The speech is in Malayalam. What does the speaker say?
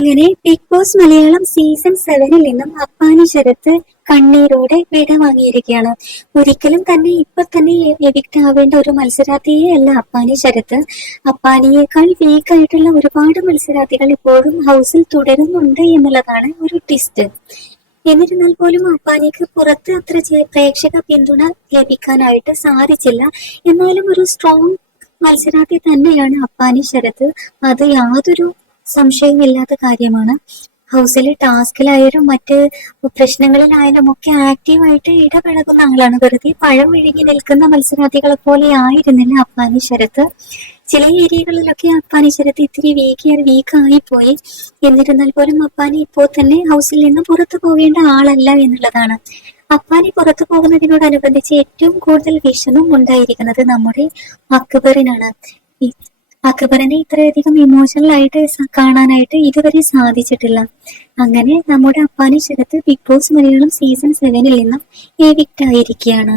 അങ്ങനെ ബിഗ് ബോസ് മലയാളം സീസൺ സെവനിൽ നിന്നും അപ്പാനി ശരത്ത് കണ്ണീരോടെ വിട വാങ്ങിയിരിക്കുകയാണ് ഒരിക്കലും തന്നെ ഇപ്പൊ തന്നെ എവിക്റ്റ് ആവേണ്ട ഒരു മത്സരാർത്ഥിയെ അല്ല അപ്പാനി ശരത്ത്. അപ്പാനിയേക്കാൾ വീക്കായിട്ടുള്ള ഒരുപാട് മത്സരാർത്ഥികൾ ഇപ്പോഴും ഹൗസിൽ തുടരുന്നുണ്ട് എന്നുള്ളതാണ് ഒരു ട്വിസ്റ്റ് എന്നിരുന്നാൽ പോലും അപ്പാനിക്ക് പുറത്ത് അത്ര പ്രേക്ഷക പിന്തുണ ലഭിക്കാനായിട്ട് സാധിച്ചില്ല. എന്നാലും ഒരു സ്ട്രോങ് മത്സരാർത്ഥി തന്നെയാണ് അപ്പാനി ശരത് അത് യാതൊരു സംശയമില്ലാത്ത കാര്യമാണ്. ഹൗസിലെ ടാസ്കിലായാലും മറ്റ് പ്രശ്നങ്ങളിലായാലും ഒക്കെ ആക്റ്റീവായിട്ട് ഇടപഴകുന്ന ആളാണ്. വെറുതെ പഴം വിഴുങ്ങി നിൽക്കുന്ന മത്സരാർത്ഥികളെ പോലെ ആയിരുന്നില്ല അപ്പാനി ശരത്ത്. ചില ഏരിയകളിലൊക്കെ അപ്പാനി ശരത്ത് ഇത്തിരി വീക്ക് വീക്കായി പോയി എന്നിരുന്നാൽ പോലും അപ്പാനി ഇപ്പോൾ തന്നെ ഹൗസിൽ നിന്ന് പുറത്തു പോകേണ്ട ആളല്ല എന്നുള്ളതാണ്. അപ്പാനി പുറത്തു പോകുന്നതിനോടനുബന്ധിച്ച് ഏറ്റവും കൂടുതൽ വിഷമം ഉണ്ടായിരിക്കുന്നത് നമ്മുടെ അക്ബറിനാണ്. അക്ബറിനെ ഇത്രയധികം ഇമോഷണൽ ആയിട്ട് കാണാനായിട്ട് ഇതുവരെ സാധിച്ചിട്ടില്ല. അങ്ങനെ നമ്മുടെ Appani Sharath Bigg Boss Malayalam season സെവനിൽ നിന്നും എവിക്റ്റ് ആയിരിക്കുകയാണ്.